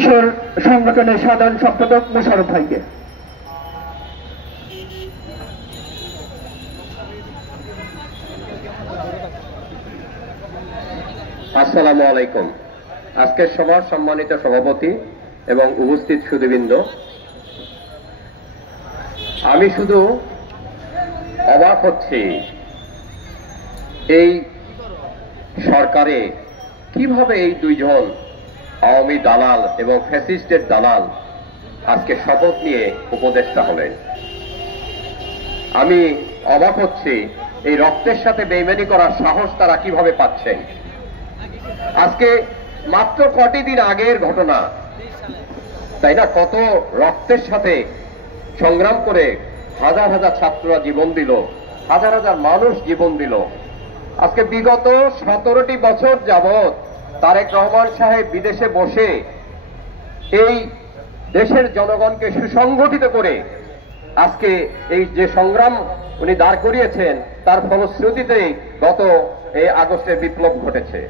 কিশোর সংগঠনের সাধারণ সম্পাদক মোশাররফ ভাইকে। আসসালামু আলাইকুম। আজকের সভার সম্মানিত সভাপতি এবং উপস্থিত সুধীবৃন্দ, আমি শুধু অবাক হচ্ছি এই সরকারে কিভাবে এই দুইজন আওয়ামী দালাল এবং ফ্যাসিস্টের দালাল আজকে শপথ নিয়ে উপদেষ্টা হলেন। আমি অবাক হচ্ছি এই রক্তের সাথে বেইমানি করার সাহস তারা কিভাবে পাচ্ছেন। আজকে মাত্র কটি দিন আগের ঘটনা, তাই না? কত রক্তের সাথে সংগ্রাম করে হাজার হাজার ছাত্ররা জীবন দিল, হাজার হাজার মানুষ জীবন দিল। আজকে বিগত 17টি বছর যাবৎ তারেক রহমান সাহেব বিদেশে বসে এই দেশের জনগণকে সুসংগঠিত করে আজকে এই যে সংগ্রাম উনি দাঁড় করিয়েছেন, তার ফলশ্রুতিতেই গত এই আগস্টের বিপ্লব ঘটেছে।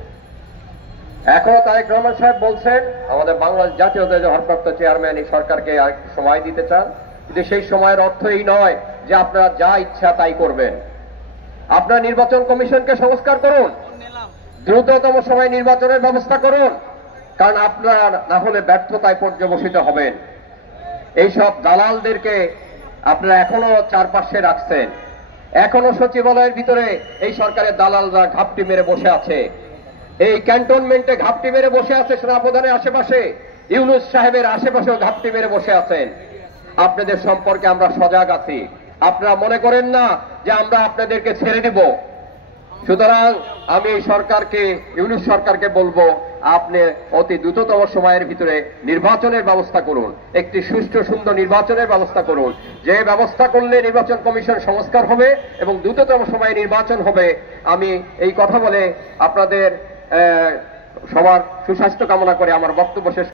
এখনো তারেক রহমান সাহেব বলছেন আমাদের বাংলাদেশ জাতীয়তাবাদী ভারপ্রাপ্ত চেয়ারম্যান এই সরকারকে আর সময় দিতে চান, কিন্তু সেই সময়ের অর্থ এই নয় যে আপনারা যা ইচ্ছা তাই করবেন। আপনারা নির্বাচন কমিশনকে সংস্কার করুন, দ্রুততম সময়ে নির্বাচনের ব্যবস্থা করুন, কারণ আপনারা না হলে ব্যর্থতায় পর্যবসিত হবেন। এইসব দালালদেরকে আপনারা এখনো চারপাশে রাখছেন, এখনো সচিবালয়ের ভিতরে এই সরকারের দালালরা ঘাপটি মেরে বসে আছে, এই ক্যান্টনমেন্টে ঘাপটি মেরে বসে আছে, সেনাপ্রধানের আশেপাশে, ইউনূস সাহেবের আশেপাশেও ঘাপটি মেরে বসে আছেন। আপনাদের সম্পর্কে আমরা সজাগ আছি, আপনারা মনে করেন না যে আমরা আপনাদেরকে ছেড়ে দিব। সুতরাং আমি এই সরকারকে, ইউনূস সরকারকে বলবো, আপনি অতি দ্রুততম সময়ের ভিতরে নির্বাচনের ব্যবস্থা করুন, একটি সুষ্ঠু সুন্দর নির্বাচনের ব্যবস্থা করুন, যে ব্যবস্থা করলে নির্বাচন কমিশন সংস্কার হবে এবং দ্রুততম সময়ে নির্বাচন হবে। আমি এই কথা বলে আপনাদের সবার সুস্বাস্থ্য কামনা করে আমার বক্তব্য শেষ